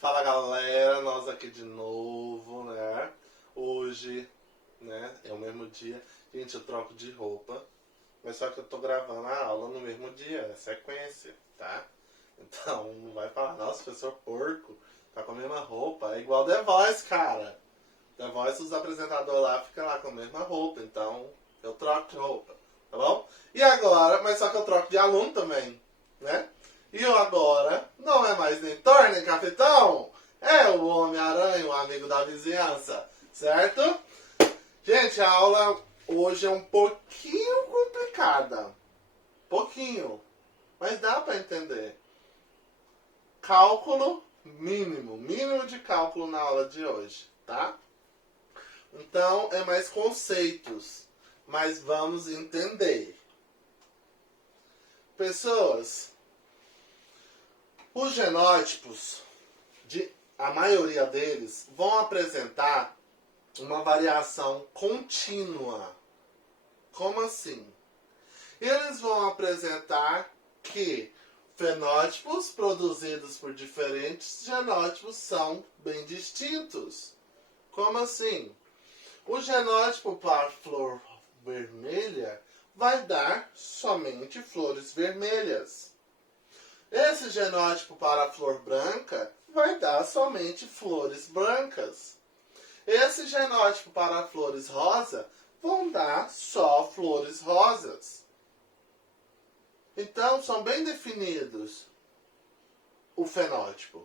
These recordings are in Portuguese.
Fala galera, nós aqui de novo, né? Hoje, né, é o mesmo dia. Gente, eu troco de roupa, mas só que eu tô gravando a aula no mesmo dia, é sequência, tá? Então não vai falar, nossa, professor porco, tá com a mesma roupa. É igual The Voice, cara. The Voice, os apresentadores lá ficam lá com a mesma roupa, então eu troco de roupa, tá bom? E agora, mas só que eu troco de aluno também, né? E eu agora não é mais nem Thor nem Capitão, é o Homem-Aranha, o amigo da vizinhança, certo? Gente, a aula hoje é um pouquinho complicada, pouquinho, mas dá pra entender. Cálculo mínimo de cálculo na aula de hoje, tá? Então é mais conceitos, mas vamos entender. Pessoas, os genótipos, a maioria deles, vão apresentar uma variação contínua. Como assim? Eles vão apresentar que fenótipos produzidos por diferentes genótipos são bem distintos. Como assim? O genótipo para flor vermelha vai dar somente flores vermelhas. Esse genótipo para a flor branca vai dar somente flores brancas. Esse genótipo para flores rosa vão dar só flores rosas. Então, são bem definidos o fenótipo,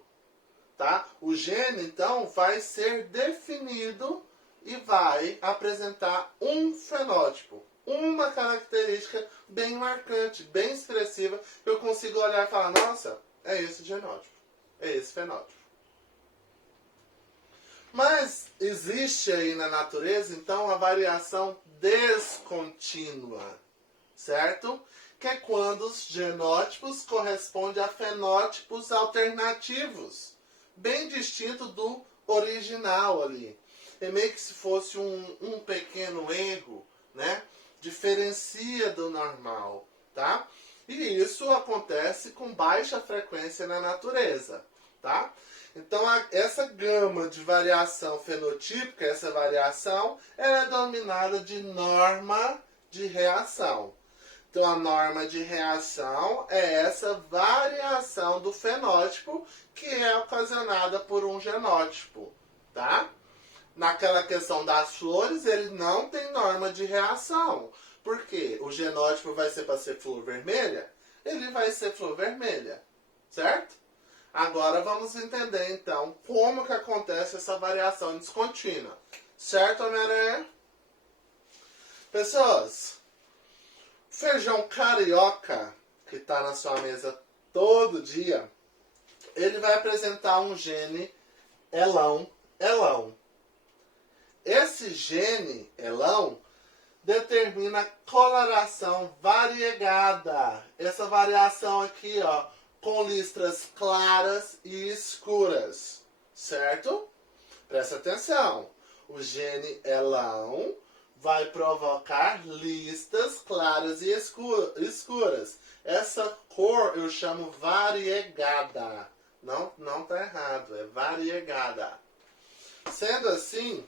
tá? O gene, então, vai ser definido e vai apresentar um fenótipo. Uma característica bem marcante, bem expressiva, que eu consigo olhar e falar, nossa, é esse genótipo, é esse fenótipo. Mas existe aí na natureza, então, a variação descontínua, certo? Que é quando os genótipos correspondem a fenótipos alternativos, bem distinto do original ali. É meio que se fosse um pequeno erro, né? Diferencia do normal, tá? E isso acontece com baixa frequência na natureza, tá? Então, essa gama de variação fenotípica, essa variação, ela é denominada de norma de reação. Então, a norma de reação é essa variação do fenótipo que é ocasionada por um genótipo, tá? Naquela questão das flores, ele não tem norma de reação. Por quê? O genótipo vai ser para ser flor vermelha? Ele vai ser flor vermelha, certo? Agora vamos entender, então, como que acontece essa variação descontínua. Certo, Homem-Aranha? Pessoas, feijão carioca, que está na sua mesa todo dia, ele vai apresentar um gene elão. Esse gene elão determina coloração variegada. Essa variação aqui, ó, com listras claras e escuras, certo? Presta atenção. O gene elão vai provocar listas claras e escuras. Essa cor eu chamo variegada. Não tá errado, é variegada. Sendo assim,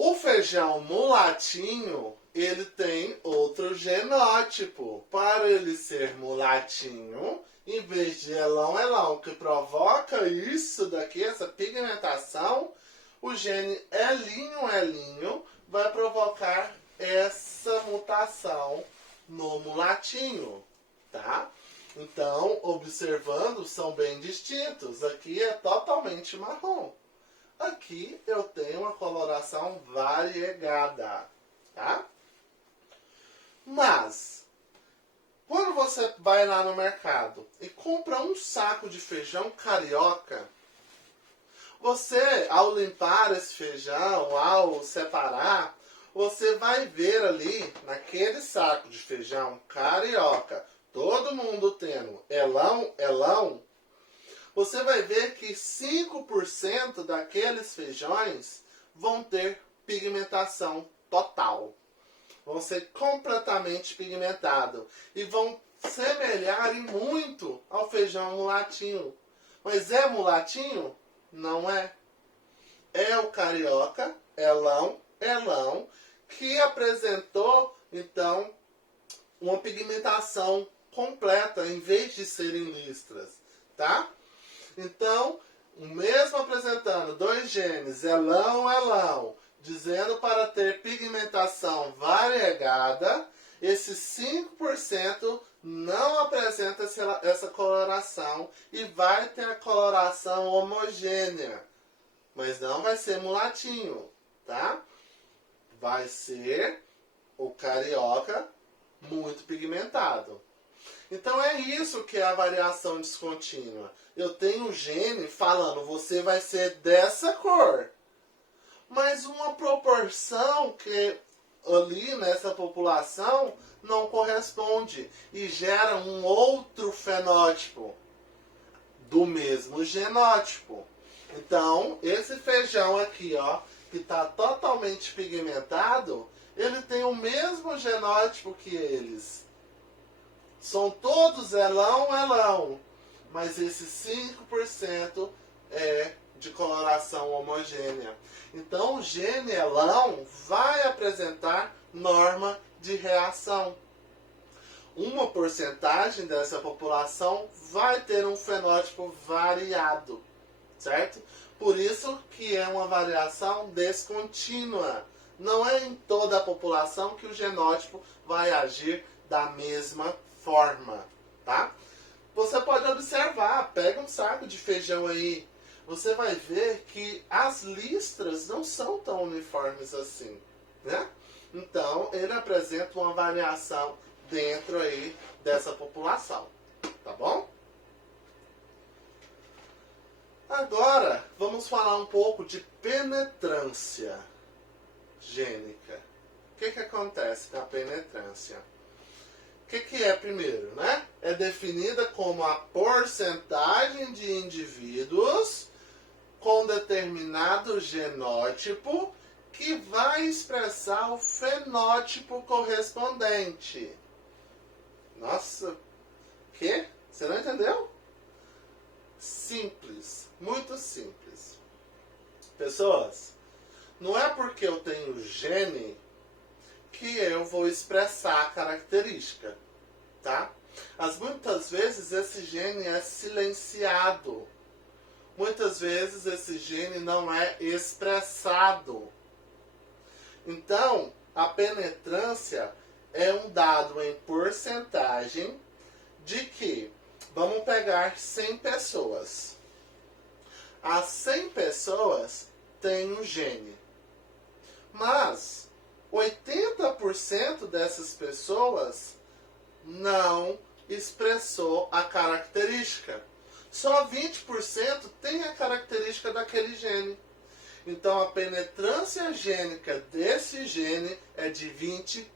o feijão mulatinho, ele tem outro genótipo. Para ele ser mulatinho, em vez de elão, que provoca isso daqui, essa pigmentação, o gene elinho vai provocar essa mutação no mulatinho, tá? Então, observando, são bem distintos. Aqui é totalmente marrom. Aqui eu tenho uma coloração variegada, tá? Mas, quando você vai lá no mercado e compra um saco de feijão carioca, você, ao limpar esse feijão, ao separar, você vai ver ali, naquele saco de feijão carioca, todo mundo tendo elão, você vai ver que 5% daqueles feijões vão ter pigmentação total. Vão ser completamente pigmentados. E vão semelhar muito ao feijão mulatinho. Mas é mulatinho? Não é. É o carioca, elão, que apresentou, então, uma pigmentação completa, em vez de serem listras, tá? Então, mesmo apresentando dois genes, elão, dizendo para ter pigmentação variegada, esse 5% não apresenta essa coloração e vai ter a coloração homogênea, mas não vai ser mulatinho, tá? Vai ser o carioca muito pigmentado. Então é isso que é a variação descontínua. Eu tenho um gene falando, você vai ser dessa cor, mas uma proporção que ali nessa população não corresponde e gera um outro fenótipo do mesmo genótipo. Então, esse feijão aqui, ó, que está totalmente pigmentado, ele tem o mesmo genótipo que eles. São todos elão, mas esse 5% é de coloração homogênea. Então, o gene elão vai apresentar norma de reação. Uma porcentagem dessa população vai ter um fenótipo variado, certo? Por isso que é uma variação descontínua. Não é em toda a população que o genótipo vai agir da mesma forma, tá? Você pode observar, pega um saco de feijão aí, você vai ver que as listras não são tão uniformes assim, né? Então, ele apresenta uma variação dentro aí dessa população, tá bom? Agora, vamos falar um pouco de penetrância gênica. O que acontece com a penetrância? O que é primeiro, né? É definida como a porcentagem de indivíduos com determinado genótipo que vai expressar o fenótipo correspondente. Nossa, que? Você não entendeu? Simples, muito simples. Pessoas, não é porque eu tenho gene que eu vou expressar a característica, tá? Mas muitas vezes esse gene é silenciado. Muitas vezes esse gene não é expressado. Então, a penetrância é um dado em porcentagem de que, vamos pegar 100 pessoas. As 100 pessoas têm um gene. Mas 80% dessas pessoas não expressou a característica. Só 20% tem a característica daquele gene. Então, a penetrância gênica desse gene é de 20%.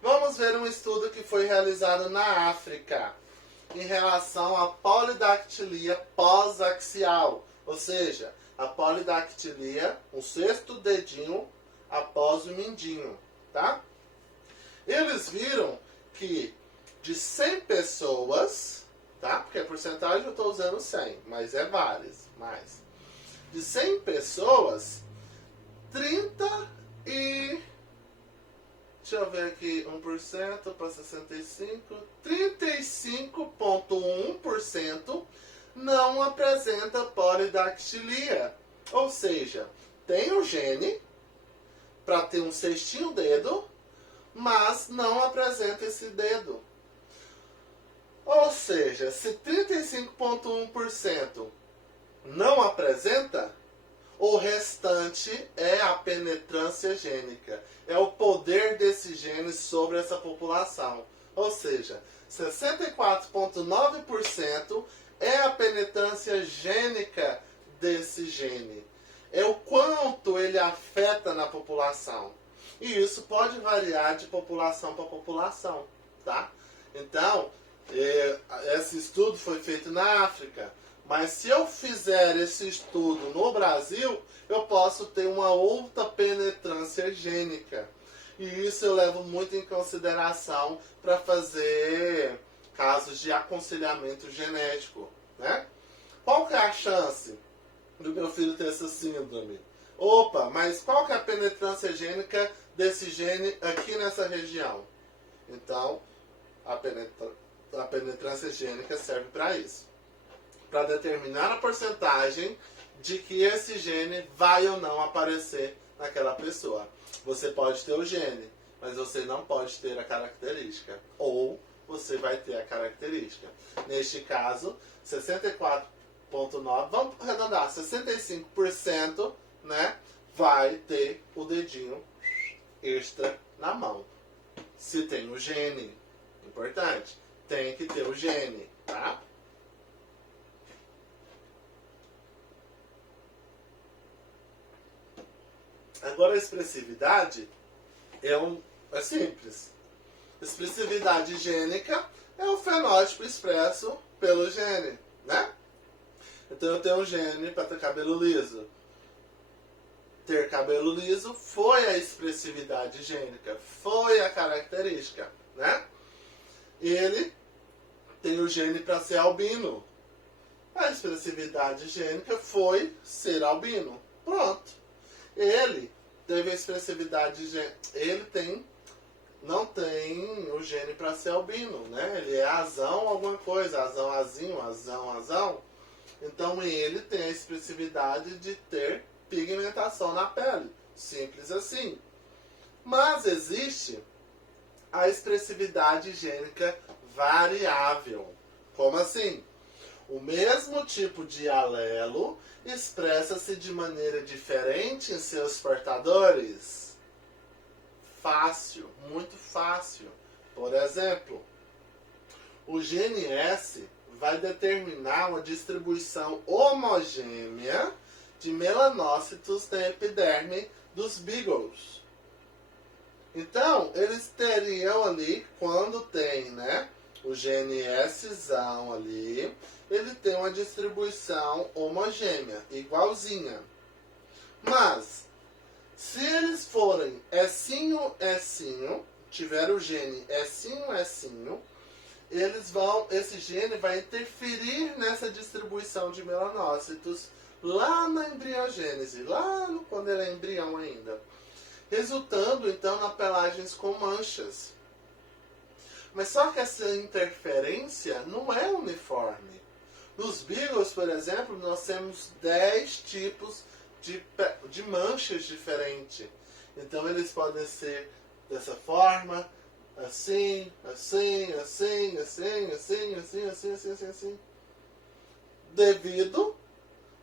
Vamos ver um estudo que foi realizado na África em relação à polidactilia pós-axial, ou seja, a polidactilia, um sexto dedinho após o mindinho, tá? Eles viram que de 100 pessoas, tá? Porque a porcentagem eu estou usando 100, mas é várias, mais. De 100 pessoas, 30 e... Deixa eu ver aqui, 1% para 65, 35,1% não apresenta polidactilia. Ou seja, tem um gene para ter um sextinho dedo, mas não apresenta esse dedo. Ou seja, se 35,1% não apresenta, o restante é a penetrância gênica. É o poder desse gene sobre essa população. Ou seja, 64,9% é a penetrância gênica desse gene. É o quanto ele afeta na população. E isso pode variar de população para população, tá? Então, esse estudo foi feito na África. Mas se eu fizer esse estudo no Brasil, eu posso ter uma outra penetrância gênica. E isso eu levo muito em consideração para fazer casos de aconselhamento genético, né? Qual que é a chance do meu filho ter essa síndrome? Opa, mas qual que é a penetrância gênica desse gene aqui nessa região? Então, a penetrância gênica serve para isso. Para determinar a porcentagem de que esse gene vai ou não aparecer naquela pessoa. Você pode ter o gene, mas você não pode ter a característica. Ou você vai ter a característica. Neste caso, 64,9%, vamos arredondar, 65%, né, vai ter o dedinho extra na mão. Se tem o gene, importante, tem que ter o gene, tá? Agora a expressividade é simples. Expressividade gênica é o fenótipo expresso pelo gene, né? Então eu tenho um gene para ter cabelo liso. Ter cabelo liso foi a expressividade gênica, foi a característica, né? Ele tem o gene para ser albino. A expressividade gênica foi ser albino. Pronto. Ele teve a expressividade gênica. Não tem o gene para ser albino, né? Ele é azão alguma coisa, azão, azinho, azão, azão. Então ele tem a expressividade de ter pigmentação na pele. Simples assim. Mas existe a expressividade gênica variável. Como assim? O mesmo tipo de alelo expressa-se de maneira diferente em seus portadores. Fácil, muito fácil. Por exemplo, o gene S vai determinar uma distribuição homogênea de melanócitos na epiderme dos beagles. Então, eles teriam ali, quando tem, né, o gene S-zão ali, ele tem uma distribuição homogênea, igualzinha. Mas, se eles forem Sinho, Sinho, tiver o gene Sinho, Sinho, esse gene vai interferir nessa distribuição de melanócitos lá na embriogênese, quando ele é embrião ainda, resultando então na pelagens com manchas. Mas só que essa interferência não é uniforme. Nos beagles, por exemplo, nós temos 10 tipos de manchas diferentes. Então eles podem ser dessa forma, assim, assim, assim, assim, assim, assim, assim, assim, assim, assim. Devido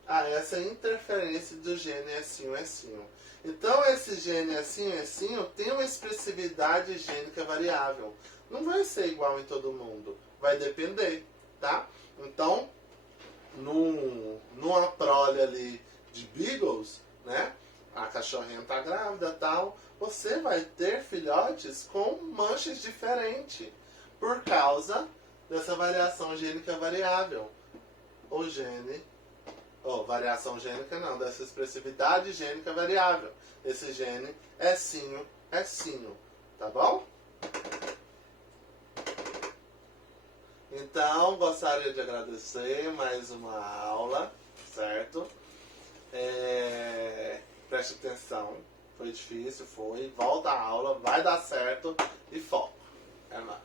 a essa interferência do gene S1, Então esse gene S1, tem uma expressividade gênica variável. Não vai ser igual em todo mundo. Vai depender, tá? Então, numa prole ali de beagles, né? A cachorrinha tá grávida e tal. Você vai ter filhotes com manchas diferentes. Por causa dessa variação gênica variável. O gene... variação gênica não, dessa expressividade gênica variável. Esse gene é sinho, tá bom? Então, gostaria de agradecer mais uma aula, certo? Preste atenção, foi difícil, volta à aula, vai dar certo e foco. É nóis.